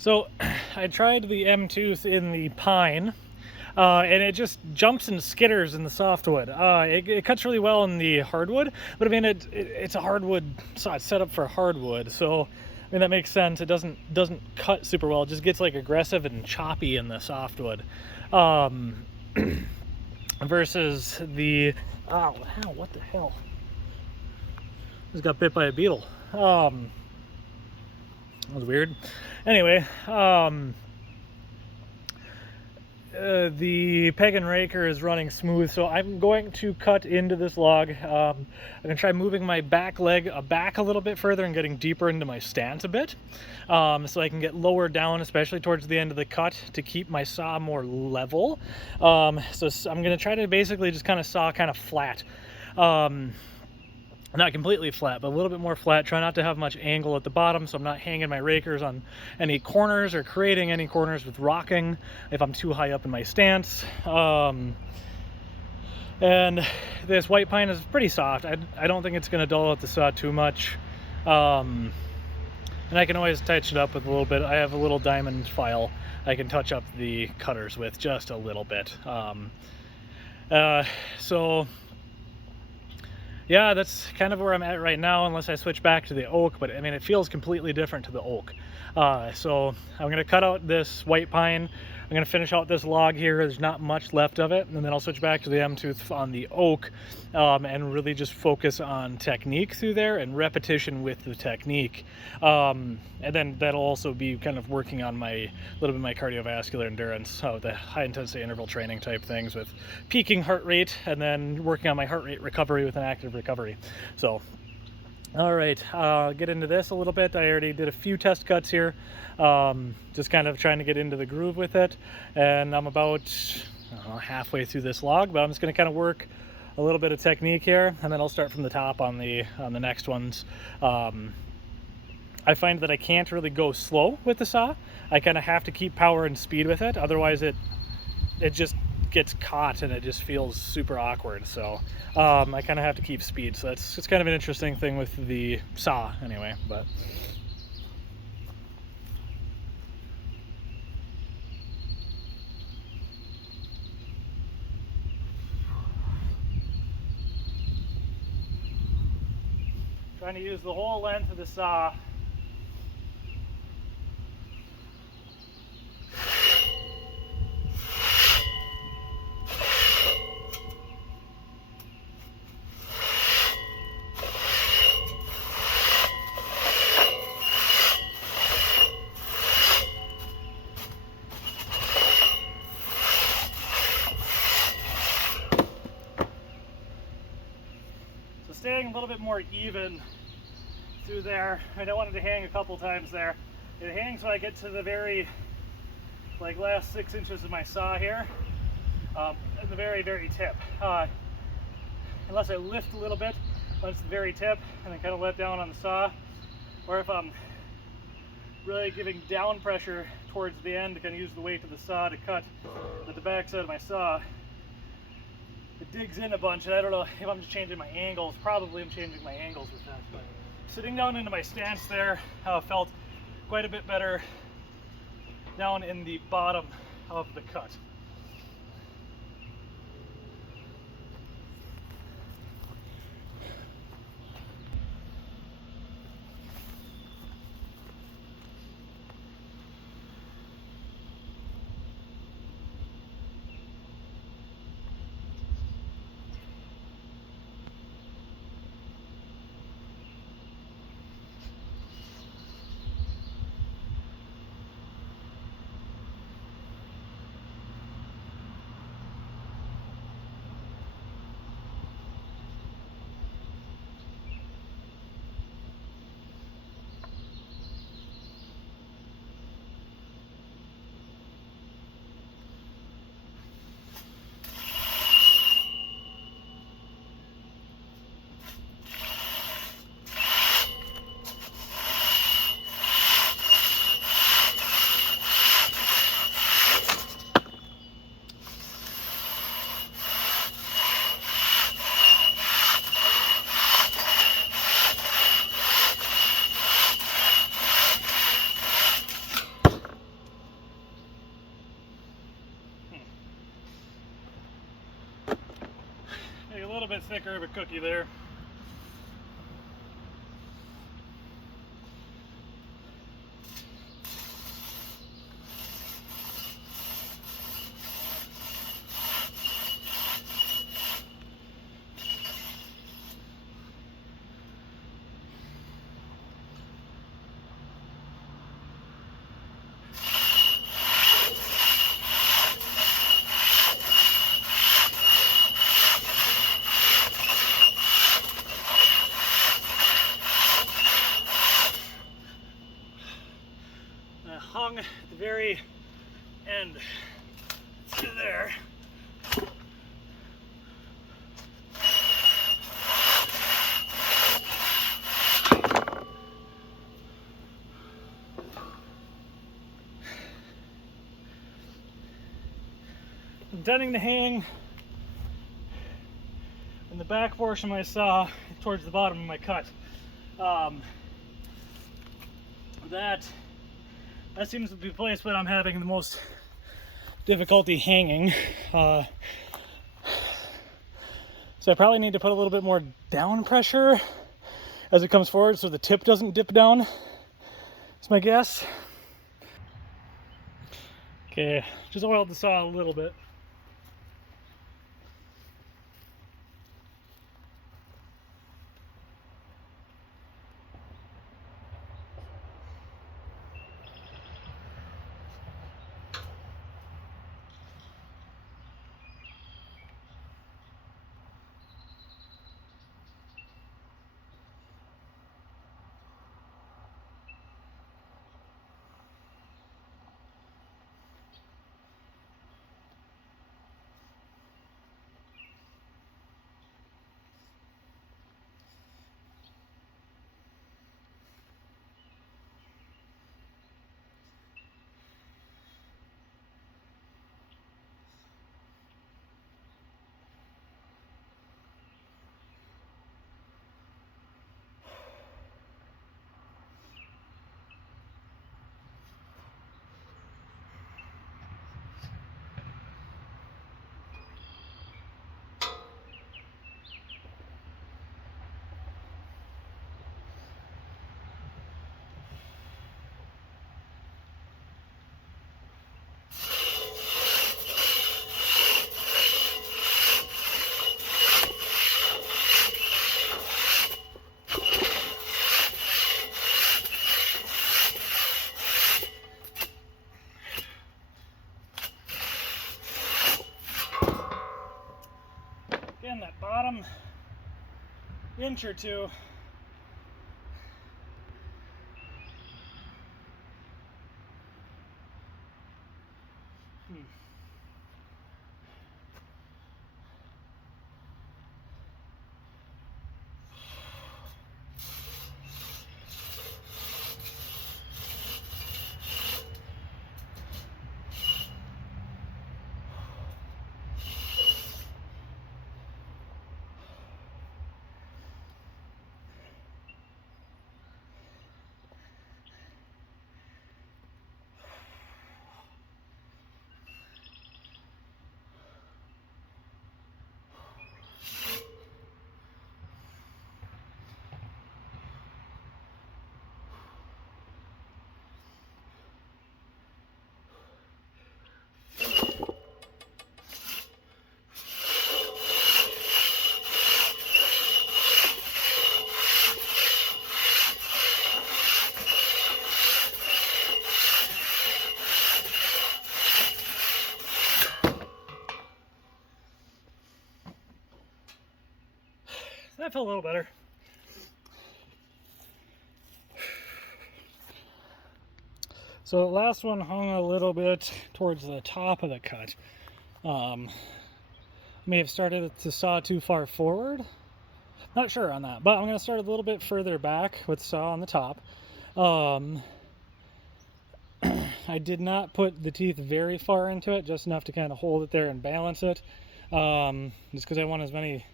So I tried the M-tooth in the pine, and it just jumps and skitters in the softwood. It cuts really well in the hardwood, but I mean it's a hardwood saw. It's set up for hardwood, so I mean that makes sense. It doesn't cut super well. It just gets like aggressive and choppy in the softwood, versus the what the hell? Just got bit by a beetle. That was weird. Anyway, the peg and raker is running smooth, so I'm going to cut into this log. I'm going to try moving my back leg back a little bit further and getting deeper into my stance a bit, so I can get lower down, especially towards the end of the cut, to keep my saw more level. So I'm going to try to basically just kind of saw kind of flat. Not completely flat, but a little bit more flat. Try not to have much angle at the bottom, so I'm not hanging my rakers on any corners or creating any corners with rocking if I'm too high up in my stance. And this white pine is pretty soft. I don't think it's going to dull out the saw too much. And I can always touch it up with a little bit. I have a little diamond file I can touch up the cutters with just a little bit. So yeah, that's kind of where I'm at right now, unless I switch back to the oak, but I mean, it feels completely different to the oak. So I'm gonna cut out this white pine. I'm gonna finish out this log here. There's not much left of it, and then I'll switch back to the M-tooth on the oak, and really just focus on technique through there and repetition with the technique. And then that'll also be kind of working on a little bit of my cardiovascular endurance, the high intensity interval training type things with peaking heart rate, and then working on my heart rate recovery with an active recovery. So all right, I'll get into this a little bit. I already did a few test cuts here, just kind of trying to get into the groove with it, and I'm about halfway through this log, but I'm just going to kind of work a little bit of technique here, and then I'll start from the top on the next ones. I find that I can't really go slow with the saw. I kind of have to keep power and speed with it, otherwise it just gets caught and it just feels super awkward. So I kind of have to keep speed. So it's kind of an interesting thing with the saw anyway, but trying to use the whole length of the saw. Staying a little bit more even through there. I don't want it to hang a couple times there. It hangs when I get to the very last 6 inches of my saw here, at the very tip. Unless I lift a little bit once the very tip and then kind of let down on the saw, or if I'm really giving down pressure towards the end to kind of use the weight of the saw to cut at the back side of my saw, it digs in a bunch, and I don't know if I'm just changing my angles. Probably I'm changing my angles with that, but sitting down into my stance there felt quite a bit better down in the bottom of the cut. bit thicker of a cookie there. Hung at the very end to there. I'm intending to hang in the back portion of my saw towards the bottom of my cut. That seems to be the place where I'm having the most difficulty hanging. So I probably need to put a little bit more down pressure as it comes forward so the tip doesn't dip down. That's my guess. Okay, just oiled the saw a little bit. Again, that bottom inch or two. That felt a little better. So the last one hung a little bit towards the top of the cut. May have started to saw too far forward. Not sure on that, but I'm going to start a little bit further back with saw on the top. I did not put the teeth very far into it, just enough to kind of hold it there and balance it. Just because I want as many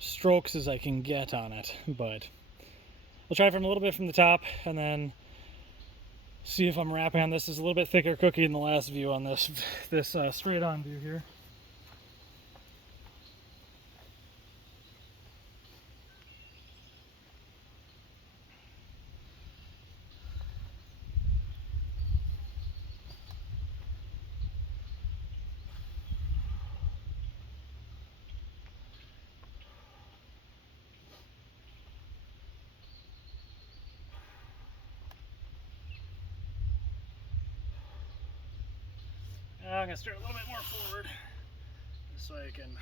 strokes as I can get on it, but I'll try from a little bit from the top and then see if I'm wrapping on this. Is a little bit thicker cookie than the last view on this straight on view here. I'm gonna start a little bit more forward just so I can.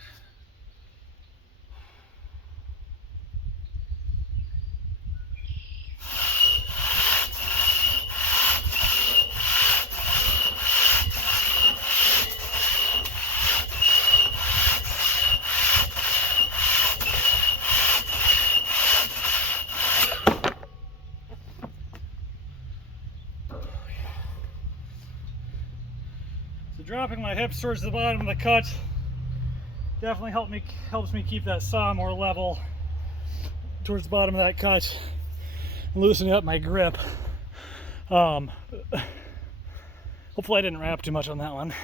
So dropping my hips towards the bottom of the cut definitely helps me keep that saw more level towards the bottom of that cut and loosening up my grip. Hopefully I didn't wrap too much on that one.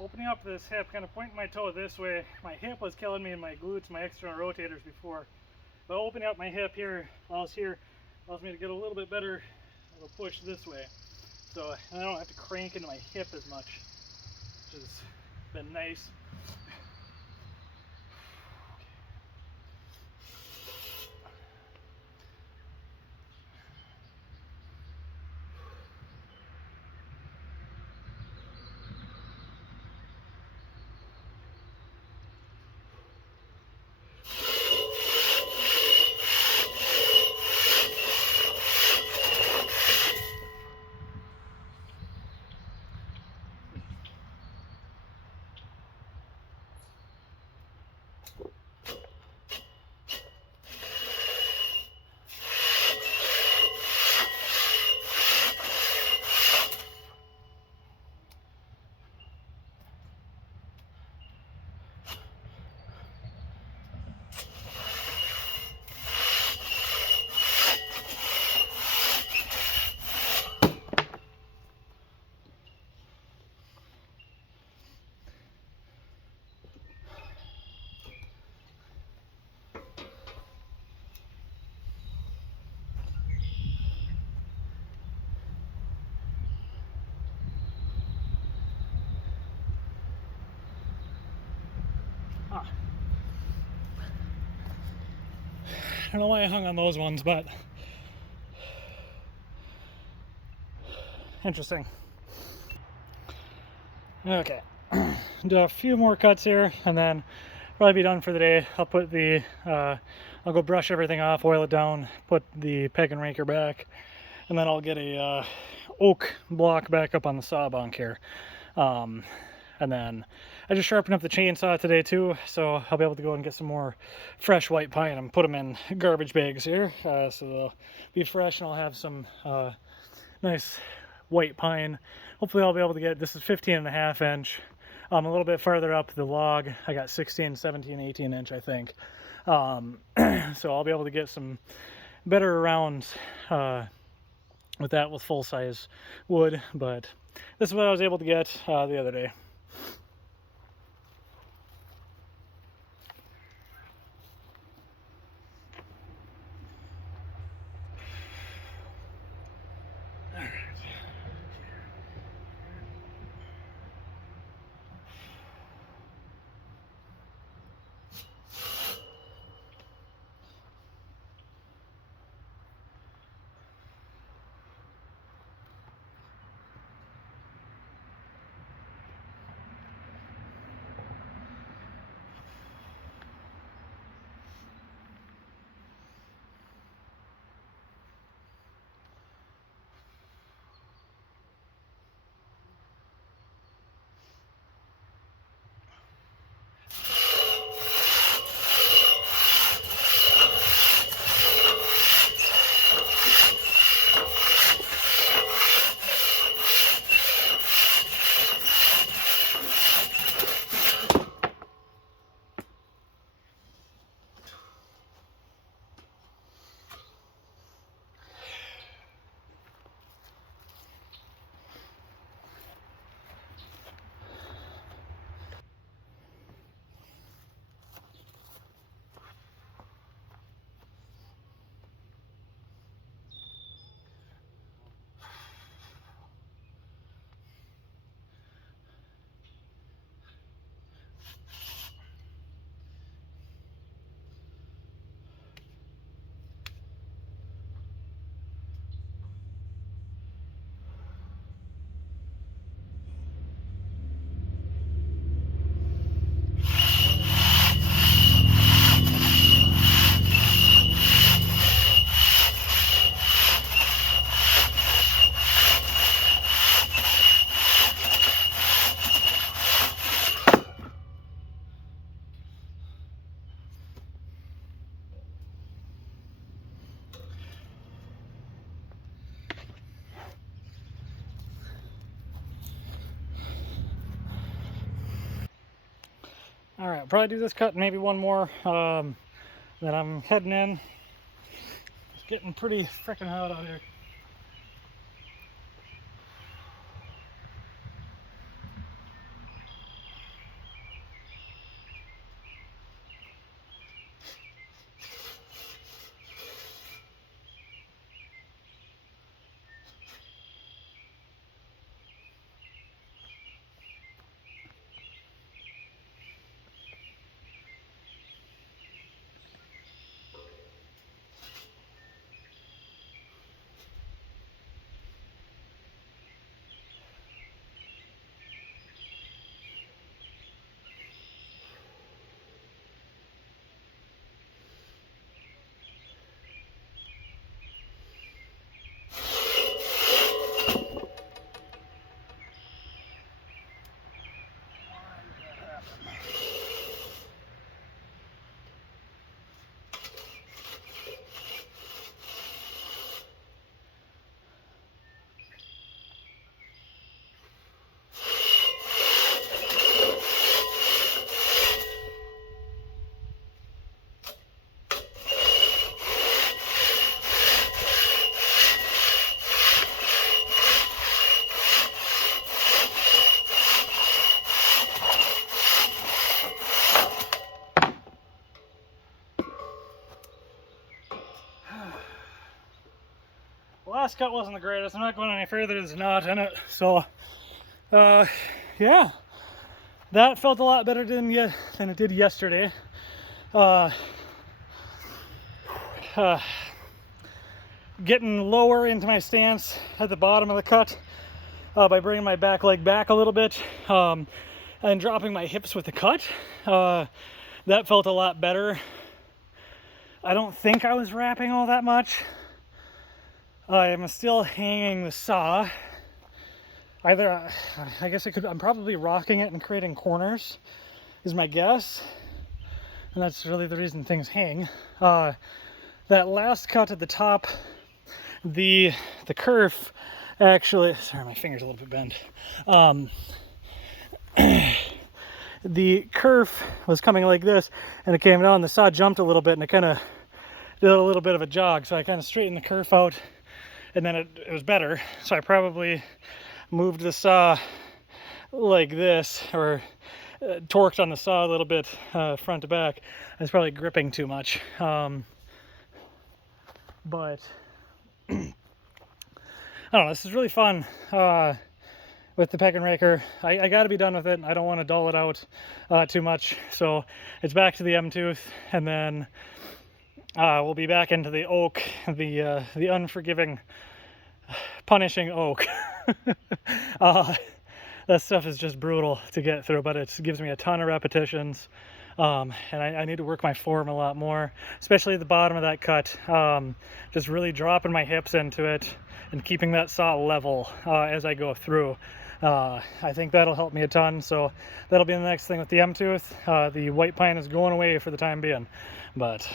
Opening up this hip, kind of pointing my toe this way. My hip was killing me in my glutes, my external rotators before. But opening up my hip here, allows me to get a little bit better of a push this way. So I don't have to crank into my hip as much, which has been nice. I don't know why I hung on those ones, but interesting. Okay, do a few more cuts here and then probably be done for the day. I'll put the, I'll go brush everything off, oil it down, put the peg and raker back, and then I'll get a oak block back up on the saw bunk here. And then I just sharpened up the chainsaw today too, so I'll be able to go and get some more fresh white pine and put them in garbage bags here, so they'll be fresh, and I'll have some nice white pine. Hopefully I'll be able to get, this is 15.5 inch. A little bit farther up the log, I got 16, 17, 18 inch, I think. So I'll be able to get some better rounds with that, with full size wood, but this is what I was able to get the other day. All right, I'll probably do this cut, maybe one more. Then I'm heading in. It's getting pretty freaking hot out here. Last cut wasn't the greatest. I'm not going any further. There's not in it. So, yeah, that felt a lot better than it did yesterday. Getting lower into my stance at the bottom of the cut by bringing my back leg back a little bit and dropping my hips with the cut. That felt a lot better. I don't think I was wrapping all that much. I'm still hanging the saw. Either, I guess I'm probably rocking it and creating corners, is my guess. And that's really the reason things hang. That last cut at the top, the kerf actually, sorry, my finger's a little bit bent. The kerf was coming like this, and it came down, the saw jumped a little bit, and it kind of did a little bit of a jog. So I kind of straightened the kerf out, and then it was better. So I probably moved the saw like this, or torqued on the saw a little bit front to back. I was probably gripping too much. But I don't know, this is really fun with the peg and raker. I got to be done with it. I don't want to dull it out too much. So it's back to the M tooth, and then we'll be back into the oak, the unforgiving, punishing oak. That stuff is just brutal to get through, but it gives me a ton of repetitions. And I need to work my form a lot more, especially at the bottom of that cut. Just really dropping my hips into it and keeping that saw level as I go through. I think that'll help me a ton. So that'll be the next thing with the M tooth. The white pine is going away for the time being, but